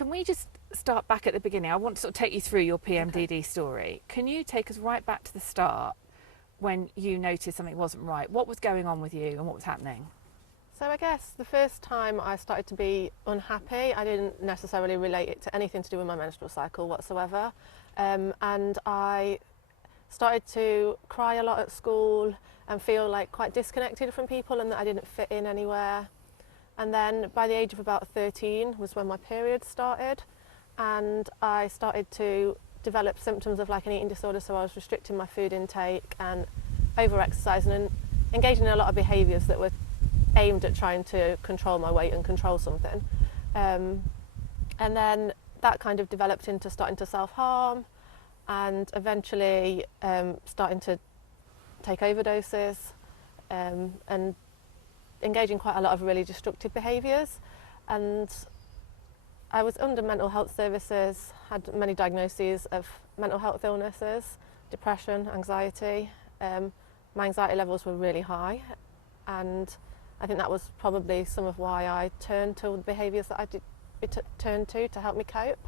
can we just start back at the beginning? I want to sort of take you through your PMDD story. Can you take us right back to the start when you noticed something wasn't right? What was going on with you and what was happening? So I guess the first time I started to be unhappy, I didn't necessarily relate it to anything to do with my menstrual cycle whatsoever. And I started to cry a lot at school and feel like quite disconnected from people and that I didn't fit in anywhere. And then by the age of about 13 was when my period started, and I started to develop symptoms of like an eating disorder, so I was restricting my food intake and over-exercising and engaging in a lot of behaviours that were aimed at trying to control my weight and control something. And then that kind of developed into starting to self-harm and eventually starting to take overdoses and engage in quite a lot of really destructive behaviours. And I was under mental health services, had many diagnoses of mental health illnesses, depression, anxiety. My anxiety levels were really high, and I think that was probably some of why I turned to the behaviours that I did turn to help me cope.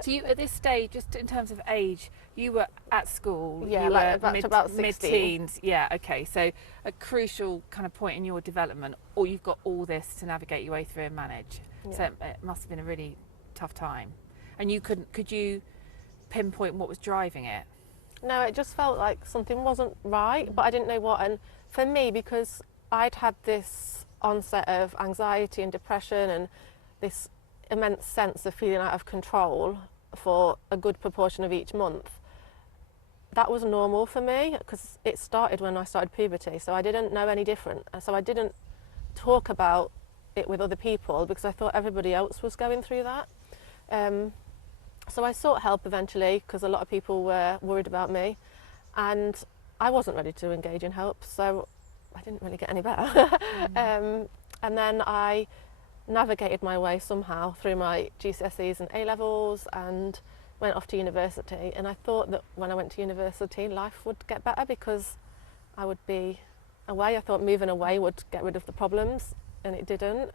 So you, at this stage, just in terms of age, you were at school. Yeah, you like were about 16. mid-teens. Yeah, okay. So a crucial kind of point in your development, or you've got all this to navigate your way through and manage. Yeah. So it must have been a really tough time. And you could you pinpoint what was driving it? No, it just felt like something wasn't right, but I didn't know what. And for me, because I'd had this onset of anxiety and depression and this immense sense of feeling out of control for a good proportion of each month, that was normal for me because it started when I started puberty, so I didn't know any different. So I didn't talk about it with other people because I thought everybody else was going through that. So I sought help eventually because a lot of people were worried about me, and I wasn't ready to engage in help, so I didn't really get any better. And then I navigated my way somehow through my GCSEs and A-levels and went off to university, and I thought that when I went to university life would get better because I would be away. I thought moving away would get rid of the problems, and it didn't.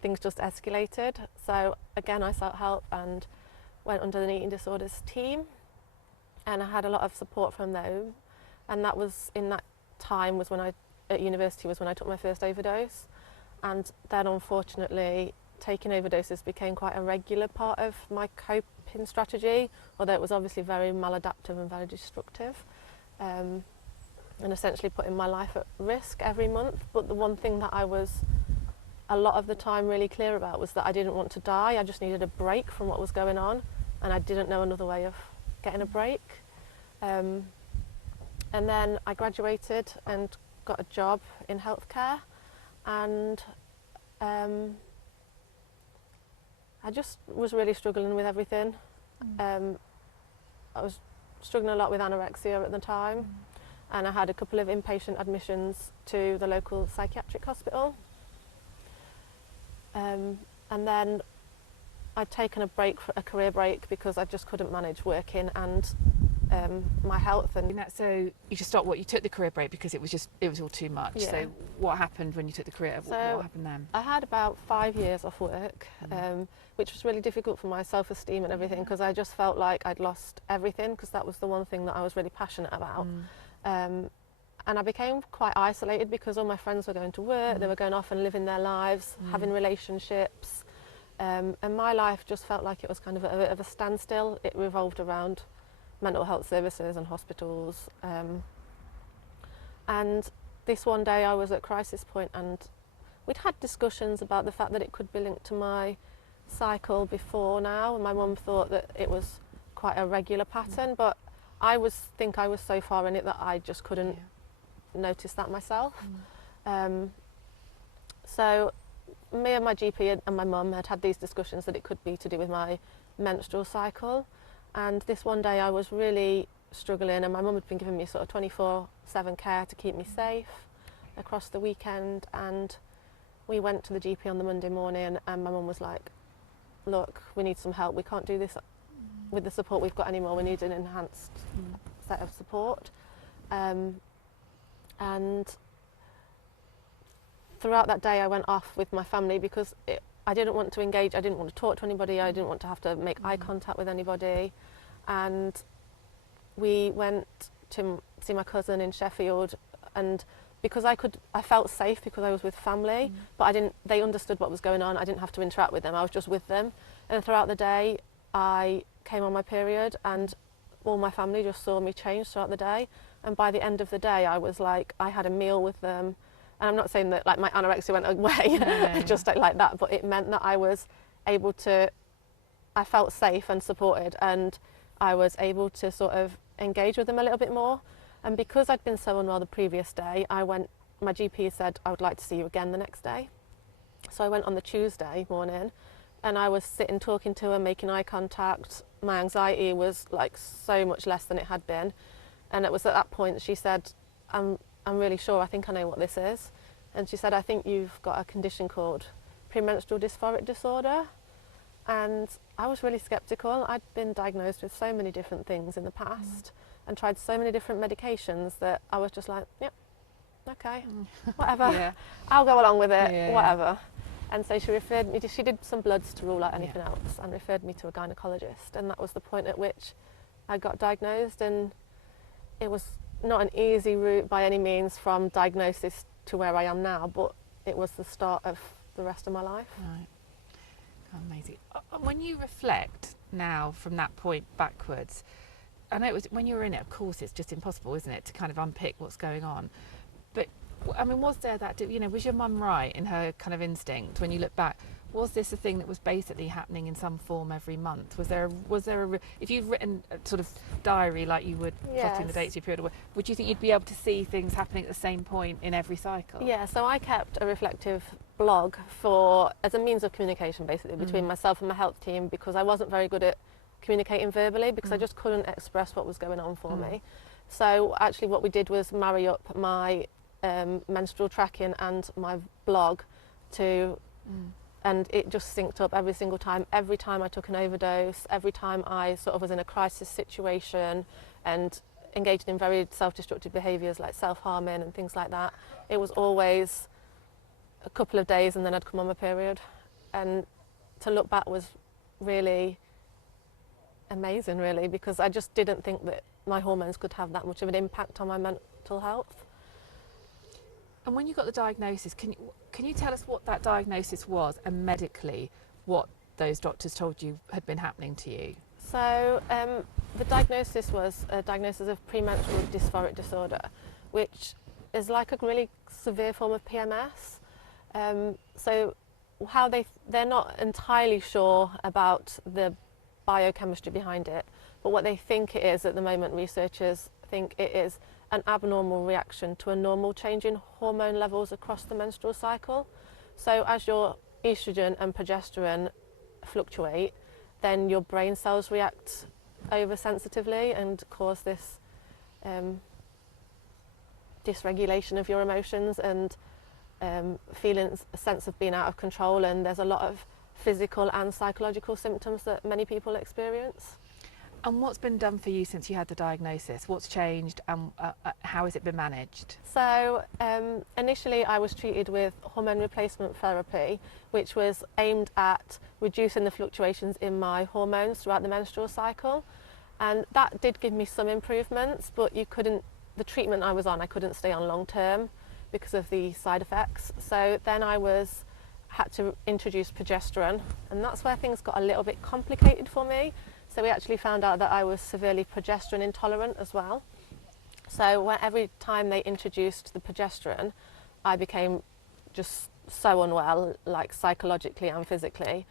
Things just escalated. So again I sought help and went under the eating disorders team, and I had a lot of support from them, and that was in that time was when I at university was when I took my first overdose. And then unfortunately taking overdoses became quite a regular part of my coping strategy, although it was obviously very maladaptive and very destructive, and essentially putting my life at risk every month. But the one thing that I was a lot of the time really clear about was that I didn't want to die. I just needed a break from what was going on, and I didn't know another way of getting a break. And then I graduated and got a job in healthcare, and I just was really struggling with everything. I was struggling a lot with anorexia at the time, and I had a couple of inpatient admissions to the local psychiatric hospital. And then I'd taken a career break because I just couldn't manage working and my health. And So you just stopped. You took the career break because it was all too much. Yeah. So what happened when you took the career? So what happened then? I had about 5 years off work, which was really difficult for my self-esteem and everything, because I just felt like I'd lost everything, because that was the one thing that I was really passionate about. And I became quite isolated because all my friends were going to work, they were going off and living their lives, having relationships, and my life just felt like it was kind of a bit of a standstill. It revolved around mental health services and hospitals. And this one day I was at crisis point, and we'd had discussions about the fact that it could be linked to my cycle before now, and my mum thought that it was quite a regular pattern, but I think I was so far in it that I just couldn't notice that myself. So me and my GP and my mum had these discussions that it could be to do with my menstrual cycle, and this one day I was really struggling, and my mum had been giving me sort of 24/7 care to keep me safe across the weekend. And we went to the GP on the Monday morning, and my mum was like, look, we need some help, we can't do this with the support we've got anymore, we need an enhanced set of support. And throughout that day I went off with my family because I didn't want to engage, I didn't want to talk to anybody, I didn't want to have to make eye contact with anybody. And we went to see my cousin in Sheffield, and because I felt safe because I was with family, but they understood what was going on. I didn't have to interact with them, I was just with them. And throughout the day, I came on my period, and all my family just saw me change throughout the day. And by the end of the day, I was like, I had a meal with them. And I'm not saying that like my anorexia went away, just like that, but it meant that I was able to, I felt safe and supported, and I was able to sort of engage with them a little bit more. And because I'd been so unwell the previous day, my GP said, I would like to see you again the next day. So I went on the Tuesday morning, and I was sitting talking to her, making eye contact. My anxiety was like so much less than it had been. And it was at that point she said, I'm really sure, I think I know what this is. And she said, I think you've got a condition called Premenstrual Dysphoric Disorder. And I was really sceptical. I'd been diagnosed with so many different things in the past and tried so many different medications that I was just like, yep, okay, whatever. I'll go along with it, whatever. And so she referred me she did some bloods to rule out anything else, and referred me to a gynecologist. And that was the point at which I got diagnosed. And it was not an easy route by any means from diagnosis to where I am now, but it was the start of the rest of my life. Right. Amazing. When you reflect now from that point backwards, I know it was when you were in it, of course it's just impossible, isn't it, to kind of unpick what's going on. But I mean, was there that, was your mum right in her kind of instinct when you look back? Was this a thing that was basically happening in some form every month? Was there if you've written a sort of diary like you would plotting the dates of your period, would you think you'd be able to see things happening at the same point in every cycle? Yeah, so I kept a reflective blog as a means of communication basically between myself and my health team, because I wasn't very good at communicating verbally, because I just couldn't express what was going on for me. So actually what we did was marry up my menstrual tracking and my blog to and it just synced up every single time. Every time I took an overdose, every time I sort of was in a crisis situation and engaged in very self-destructive behaviours like self-harming and things like that, it was always a couple of days and then I'd come on my period. And to look back was really amazing, really, because I just didn't think that my hormones could have that much of an impact on my mental health. And when you got the diagnosis, can you tell us what that diagnosis was, and medically what those doctors told you had been happening to you? So the diagnosis was a diagnosis of premenstrual dysphoric disorder, which is like a really severe form of PMS. So how they're not entirely sure about the biochemistry behind it, but what they think it is at the moment, researchers think it is an abnormal reaction to a normal change in hormone levels across the menstrual cycle. So as your estrogen and progesterone fluctuate, then your brain cells react oversensitively and cause this dysregulation of your emotions and feelings, a sense of being out of control, and there's a lot of physical and psychological symptoms that many people experience. And what's been done for you since you had the diagnosis? What's changed, and how has it been managed? So initially I was treated with hormone replacement therapy, which was aimed at reducing the fluctuations in my hormones throughout the menstrual cycle. And that did give me some improvements, but the treatment I was on, I couldn't stay on long term because of the side effects. So then I had to introduce progesterone, and that's where things got a little bit complicated for me. So we actually found out that I was severely progesterone intolerant as well. So every time they introduced the progesterone, I became just so unwell, like psychologically and physically.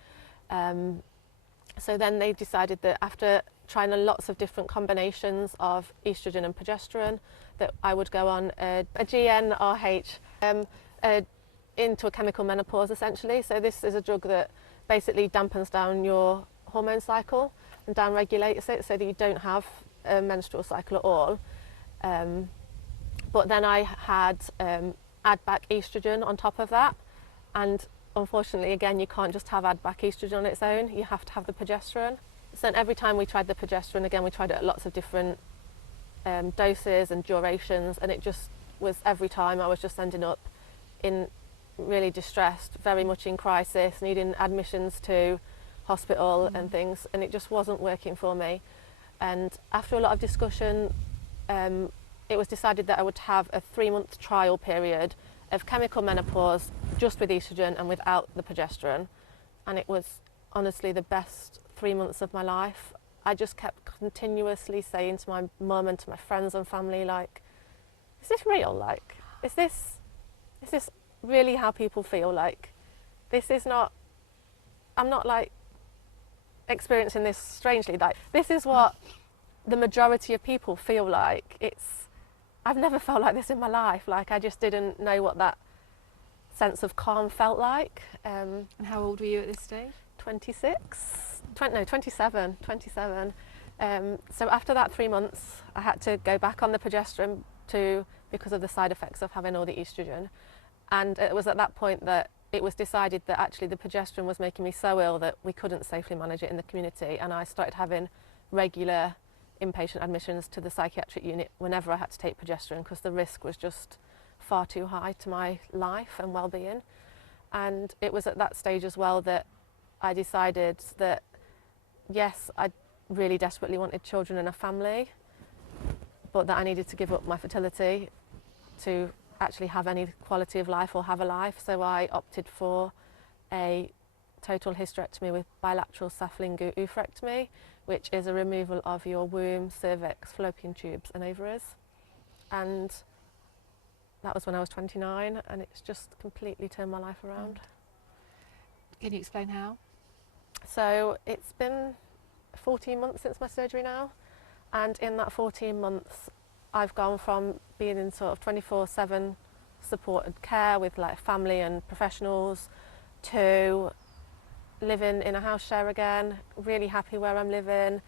So then they decided that after trying lots of different combinations of estrogen and progesterone, that I would go on a GnRH into a chemical menopause essentially. So this is a drug that basically dampens down your hormone cycle and down-regulates it so that you don't have a menstrual cycle at all. But then I had add back estrogen on top of that, and unfortunately again you can't just have add back estrogen on its own, you have to have the progesterone. So every time we tried the progesterone, again we tried it at lots of different doses and durations, and it just was every time I was just ending up in really distressed, very much in crisis, needing admissions to hospital and things, and it just wasn't working for me. And after a lot of discussion, it was decided that I would have a 3-month trial period of chemical menopause just with estrogen and without the progesterone. And it was honestly the best 3 months of my life. I just kept continuously saying to my mum and to my friends and family, like, is this real? Like, is this really how people feel? Like, this is not, I'm not like experiencing this strangely. Like, this is what the majority of people feel like. I've never felt like this in my life. Like, I just didn't know what that sense of calm felt like. And how old were you at this stage? 27. So after that 3 months, I had to go back on the progesterone because of the side effects of having all the estrogen. And it was at that point that it was decided that actually the progesterone was making me so ill that we couldn't safely manage it in the community. And I started having regular inpatient admissions to the psychiatric unit whenever I had to take progesterone, because the risk was just far too high to my life and well-being. And it was at that stage as well that I decided that, yes, I really desperately wanted children and a family, but that I needed to give up my fertility to actually have any quality of life or have a life. So I opted for a total hysterectomy with bilateral sapling oophorectomy, which is a removal of your womb, cervix, fallopian tubes and ovaries. And that was when I was 29, and it's just completely turned my life around. Can you explain how? So it's been 14 months since my surgery now, and in that 14 months I've gone from being in sort of 24/7 supported care with like family and professionals to living in a house share again, really happy where I'm living,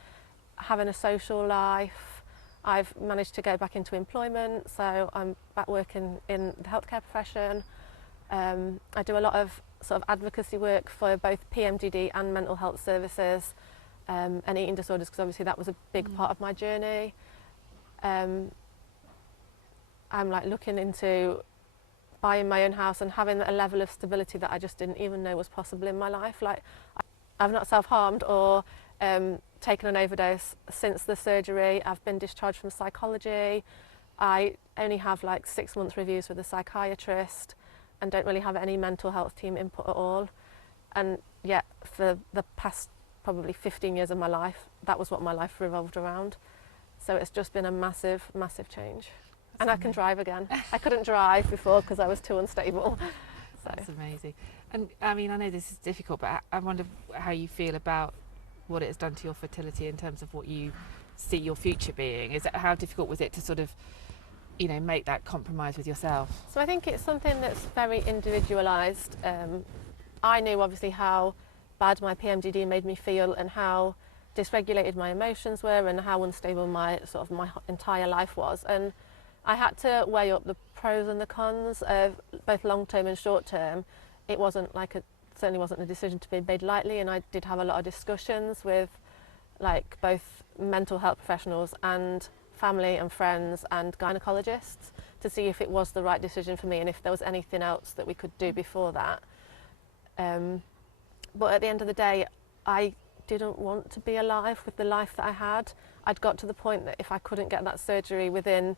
having a social life. I've managed to go back into employment, so I'm back working in the healthcare profession. I do a lot of sort of advocacy work for both PMDD and mental health services and eating disorders, because obviously that was a big part of my journey. I'm like looking into buying my own house and having a level of stability that I just didn't even know was possible in my life. Like, I've not self-harmed or taken an overdose since the surgery. I've been discharged from psychology. I only have like 6-month reviews with a psychiatrist and don't really have any mental health team input at all. And yet for the past probably 15 years of my life, that was what my life revolved around. So it's just been a massive, massive change. And I can drive again. I couldn't drive before because I was too unstable. So. That's amazing. And I mean, I know this is difficult, but I wonder how you feel about what it has done to your fertility in terms of what you see your future being. How difficult was it to sort of, you know, make that compromise with yourself? So I think it's something that's very individualised. I knew obviously how bad my PMDD made me feel and how dysregulated my emotions were and how unstable my entire life was. And I had to weigh up the pros and the cons of both long-term and short-term. It certainly wasn't a decision to be made lightly, and I did have a lot of discussions with like both mental health professionals and family and friends and gynecologists to see if it was the right decision for me and if there was anything else that we could do before that. But at the end of the day, I didn't want to be alive with the life that I had. I'd got to the point that if I couldn't get that surgery within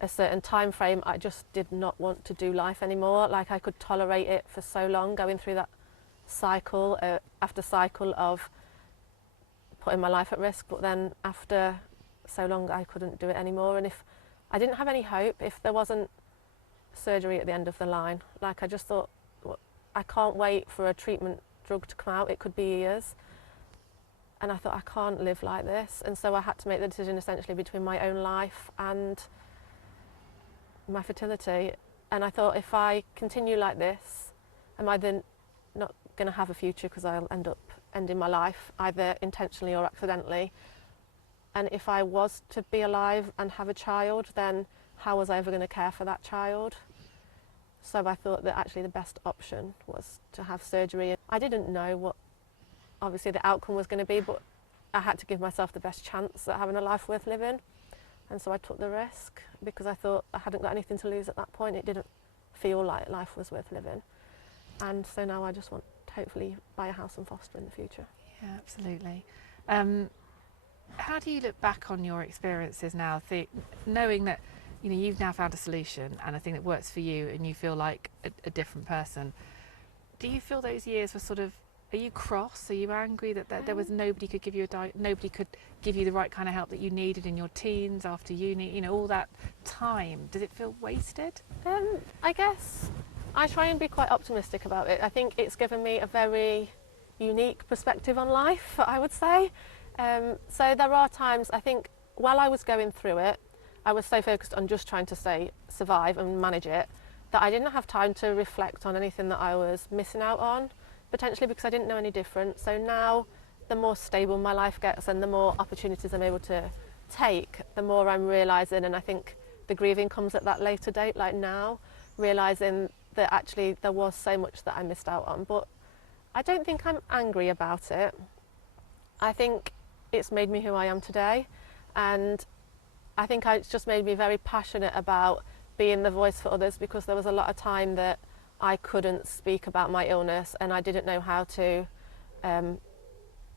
a certain time frame, I just did not want to do life anymore. Like, I could tolerate it for so long, going through that cycle after cycle of putting my life at risk, but then after so long I couldn't do it anymore. And if I didn't have any hope, if there wasn't surgery at the end of the line, like, I just thought, well, I can't wait for a treatment drug to come out, it could be years. And I thought, I can't live like this. And so I had to make the decision essentially between my own life and my fertility. And I thought, if I continue like this, am I then not going to have a future, because I'll end up ending my life either intentionally or accidentally. And if I was to be alive and have a child, then how was I ever going to care for that child? So I thought that actually the best option was to have surgery. I didn't know what obviously the outcome was going to be, but I had to give myself the best chance at having a life worth living. And so I took the risk because I thought I hadn't got anything to lose at that point. It didn't feel like life was worth living. and so now I just want to hopefully buy a house and foster in the future. Yeah, absolutely. How do you look back on your experiences now, knowing that you've now found a solution and a thing that works for you, and you feel like a different person? Do you feel those years were sort of, are you cross? Are you angry that there was nobody could give you nobody could give you the right kind of help that you needed in your teens after uni? All that time. Does it feel wasted? I guess I try and be quite optimistic about it. I think it's given me a very unique perspective on life, I would say. So there are times, I think, while I was going through it, I was so focused on just trying to survive and manage it, that I didn't have time to reflect on anything that I was missing out on, potentially because I didn't know any different. So now, the more stable my life gets and the more opportunities I'm able to take, the more I'm realising, and I think the grieving comes at that later date, like now, realising that actually there was so much that I missed out on. But I don't think I'm angry about it. I think it's made me who I am today, and I think it's just made me very passionate about being the voice for others, because there was a lot of time that I couldn't speak about my illness and I didn't know how to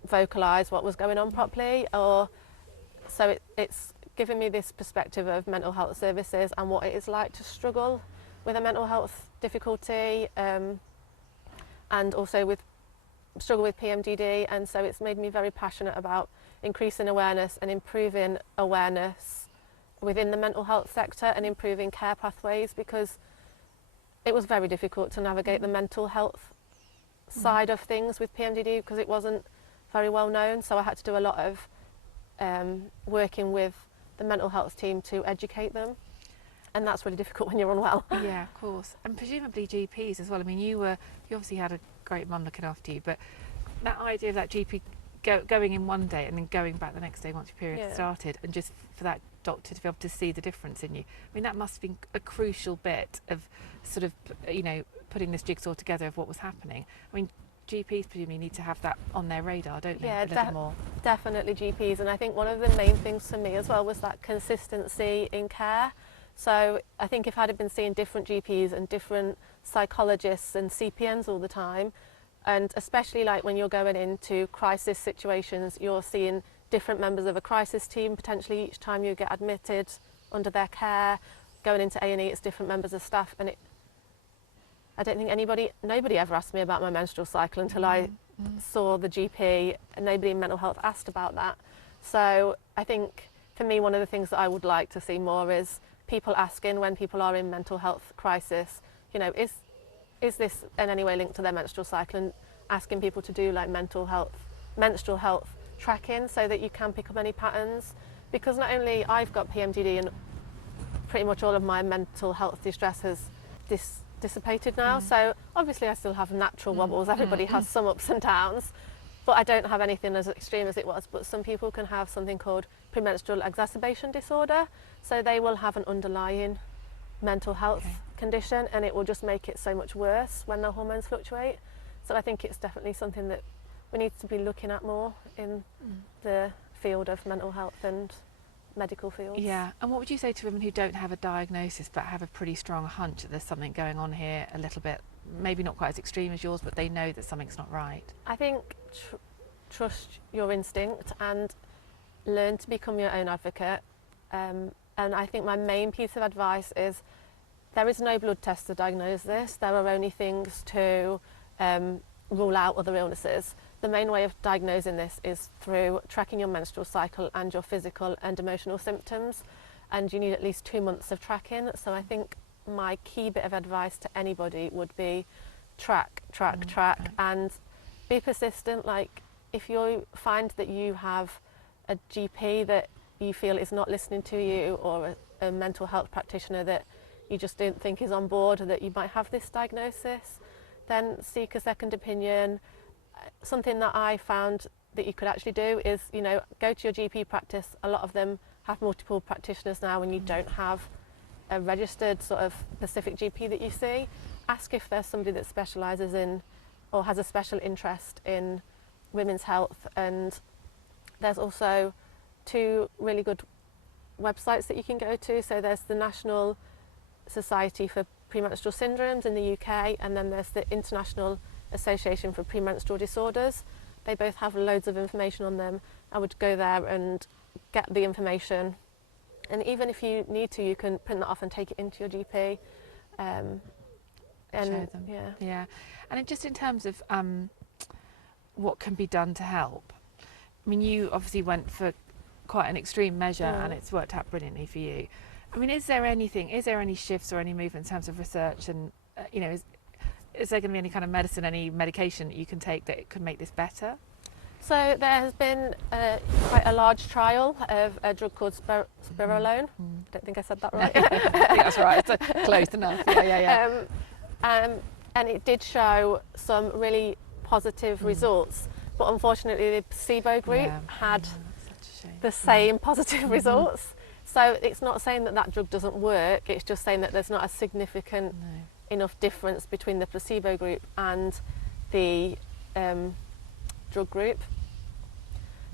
vocalise what was going on properly, or so it's given me this perspective of mental health services and what it is like to struggle with a mental health difficulty, and also struggle with PMDD, and so it's made me very passionate about increasing awareness and improving awareness within the mental health sector and improving care pathways, because it was very difficult to navigate the mental health side of things with PMDD because it wasn't very well known. So I had to do a lot of working with the mental health team to educate them, and that's really difficult when you're unwell. Yeah, of course. And presumably GPs as well. I mean, you obviously had a great mum looking after you, but that idea of that GP going in one day and then going back the next day once your period started, and just for that doctor to be able to see the difference in you, I mean, that must have been a crucial bit of sort of, putting this jigsaw together of what was happening. I mean, GPs presumably need to have that on their radar, don't they? Yeah, a little more. Definitely GPs, and I think one of the main things for me as well was that consistency in care. So I think if I'd have been seeing different GPs and different psychologists and CPNs all the time, and especially like when you're going into crisis situations, you're seeing different members of a crisis team potentially each time you get admitted under their care. Going into A&E, it's different members of staff, and I don't think nobody ever asked me about my menstrual cycle until I saw the GP, and nobody in mental health asked about that. So I think for me, one of the things that I would like to see more is people asking when people are in mental health crisis, is this in any way linked to their menstrual cycle, and asking people to do like menstrual health tracking so that you can pick up any patterns, because not only I've got PMDD and pretty much all of my mental health distress has dissipated now, so obviously I still have natural wobbles, everybody has some ups and downs, but I don't have anything as extreme as it was. But some people can have something called premenstrual exacerbation disorder, so they will have an underlying mental health condition, and it will just make it so much worse when their hormones fluctuate. So I think it's definitely something that we need to be looking at more in the field of mental health and medical fields. Yeah, and what would you say to women who don't have a diagnosis but have a pretty strong hunch that there's something going on here a little bit, maybe not quite as extreme as yours, but they know that something's not right? I think trust your instinct and learn to become your own advocate. And I think my main piece of advice is there is no blood test to diagnose this. There are only things to rule out other illnesses. The main way of diagnosing this is through tracking your menstrual cycle and your physical and emotional symptoms, and you need at least 2 months of tracking. So I think my key bit of advice to anybody would be track, and be persistent. Like, if you find that you have a GP that you feel is not listening to you, or a mental health practitioner that you just don't think is on board, or that you might have this diagnosis, then seek a second opinion. Something that I found that you could actually do is, go to your GP practice. A lot of them have multiple practitioners now, and you don't have a registered sort of specific GP that you see. Ask if there's somebody that specialises in or has a special interest in women's health. And there's also 2 really good websites that you can go to. So there's the National Society for premenstrual syndromes in the UK, and then there's the International Association for Premenstrual Disorders. They both have loads of information on them. I would go there and get the information, and even if you need to, you can print that off and take it into your GP. And show them. Yeah. And just in terms of what can be done to help, I mean, you obviously went for quite an extreme measure and it's worked out brilliantly for you. I mean, is there any shifts or any movement in terms of research, and you know, is there going to be any kind of medicine, any medication that you can take that could make this better? So there has been quite a large trial of a drug called spirulone. Don't think I said that right. I think that's right. It's close enough. Yeah. And it did show some really positive results, but unfortunately the placebo group had the same positive results. So it's not saying that that drug doesn't work, it's just saying that there's not a significant enough difference between the placebo group and the drug group.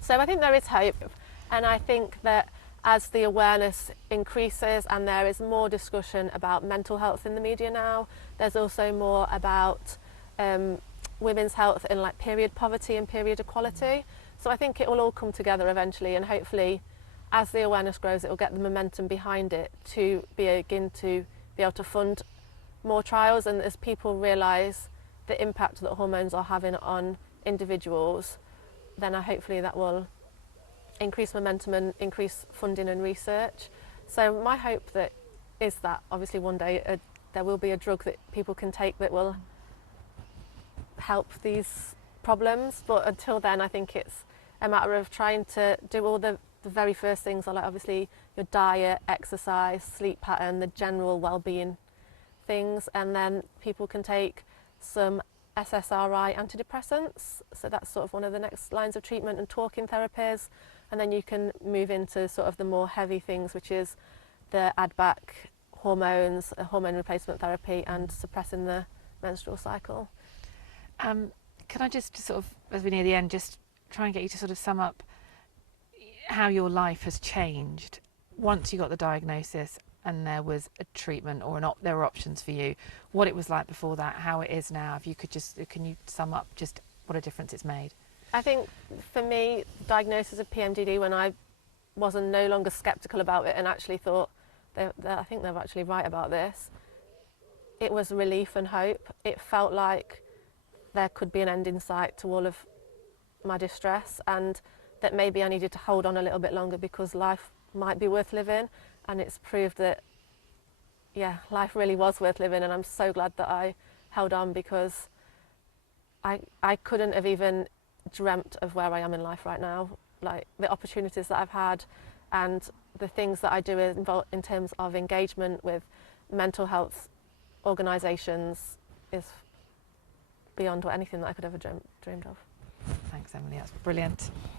So I think there is hope, and I think that as the awareness increases and there is more discussion about mental health in the media now, there's also more about women's health in like period poverty and period equality. So I think it will all come together eventually, and hopefully as the awareness grows, it will get the momentum behind it to begin to be able to fund more trials, and as people realise the impact that hormones are having on individuals, then hopefully that will increase momentum and increase funding and research. So my hope is that obviously one day there will be a drug that people can take that will help these problems, but until then I think it's a matter of trying to do all the very first things, like obviously your diet, exercise, sleep pattern, the general well-being things, and then people can take some SSRI antidepressants, so that's sort of one of the next lines of treatment, and talking therapies, and then you can move into sort of the more heavy things, which is the add back hormones, hormone replacement therapy, and suppressing the menstrual cycle. Can I just sort of, as we near the end, just try and get you to sort of sum up how your life has changed once you got the diagnosis and there was a treatment or there were options for you, what it was like before that, how it is now? If you could can you sum up just what a difference it's made? I think for me, diagnosis of PMDD, when I wasn't no longer sceptical about it and actually thought, I think they're actually right about this, it was relief and hope. It felt like there could be an end in sight to all of my distress, and that maybe I needed to hold on a little bit longer because life might be worth living, and it's proved that life really was worth living, and I'm so glad that I held on, because I couldn't have even dreamt of where I am in life right now, like the opportunities that I've had and the things that I do in terms of engagement with mental health organisations is beyond anything that I could ever dreamed of. Thanks, Emily, that's brilliant.